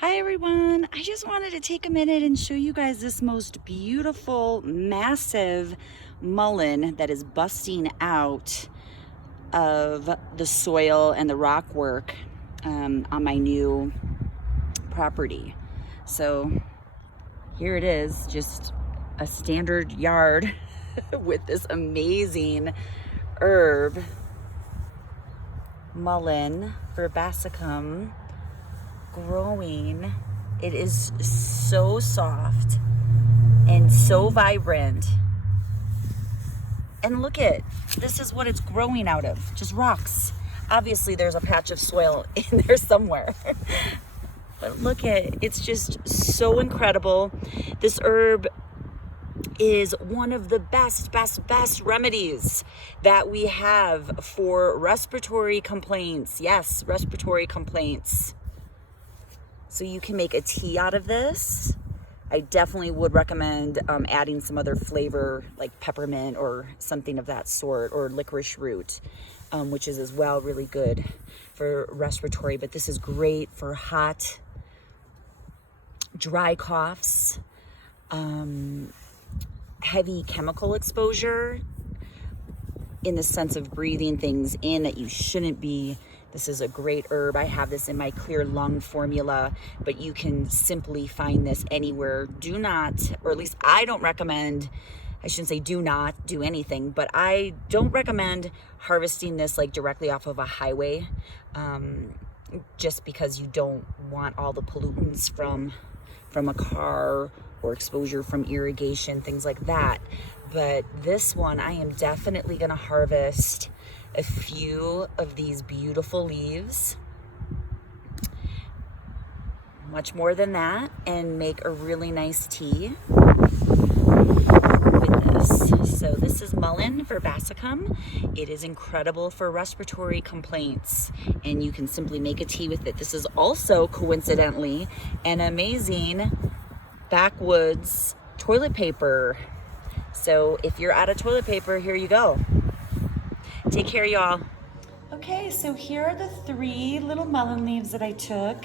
Hi everyone, I just wanted to take a minute and show you guys this most beautiful, massive mullein that is busting out of the soil and the rock work on my new property. So here it is, just a standard yard with this amazing herb, Mullein verbasicum, growing. It is so soft and so vibrant. And look at, this is what it's growing out of, just rocks. Obviously there's a patch of soil in there somewhere. But look at, it's just so incredible. This herb is one of the best remedies that we have for respiratory complaints. Yes, respiratory complaints. So you can make a tea out of this. I definitely would recommend adding some other flavor like peppermint or something of that sort, or licorice root, which is as well really good for respiratory. But this is great for hot, dry coughs, heavy chemical exposure, in the sense of breathing things in that you shouldn't be. This is a great herb. I have this in my clear lung formula, but you can simply find this anywhere. Do not, or at least I don't recommend, I shouldn't say do not do anything, but I don't recommend harvesting this like directly off of a highway, just because you don't want all the pollutants from a car or exposure from irrigation, things like that. But this one, I am definitely gonna harvest a few of these beautiful leaves, much more than that, and make a really nice tea with this. So this is Mullein verbasicum. It is incredible for respiratory complaints, and you can simply make a tea with it. This is also, coincidentally, an amazing backwoods toilet paper. So if you're out of toilet paper, here you go. Take care, y'all. Okay, so here are the 3 little mullein leaves that I took.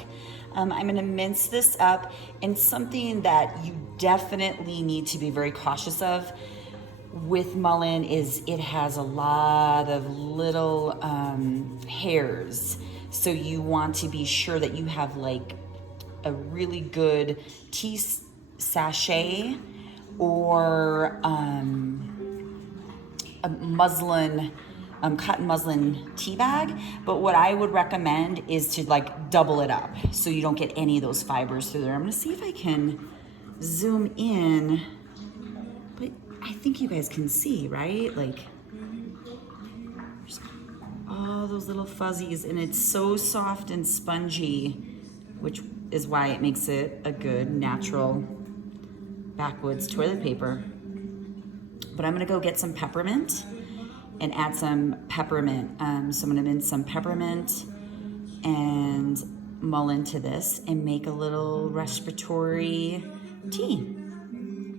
I'm gonna mince this up, and something that you definitely need to be very cautious of with mullein is it has a lot of little hairs. So you want to be sure that you have like a really good tea sachet or a muslin, cotton muslin tea bag. But what I would recommend is to like double it up so you don't get any of those fibers through there. I'm gonna see if I can zoom in, but I think you guys can see, right? Like all those little fuzzies, and it's so soft and spongy, which is why it makes it a good natural backwoods toilet paper. But I'm gonna go get some peppermint and add some peppermint. So I'm gonna mince some peppermint and mullein to this and make a little respiratory tea.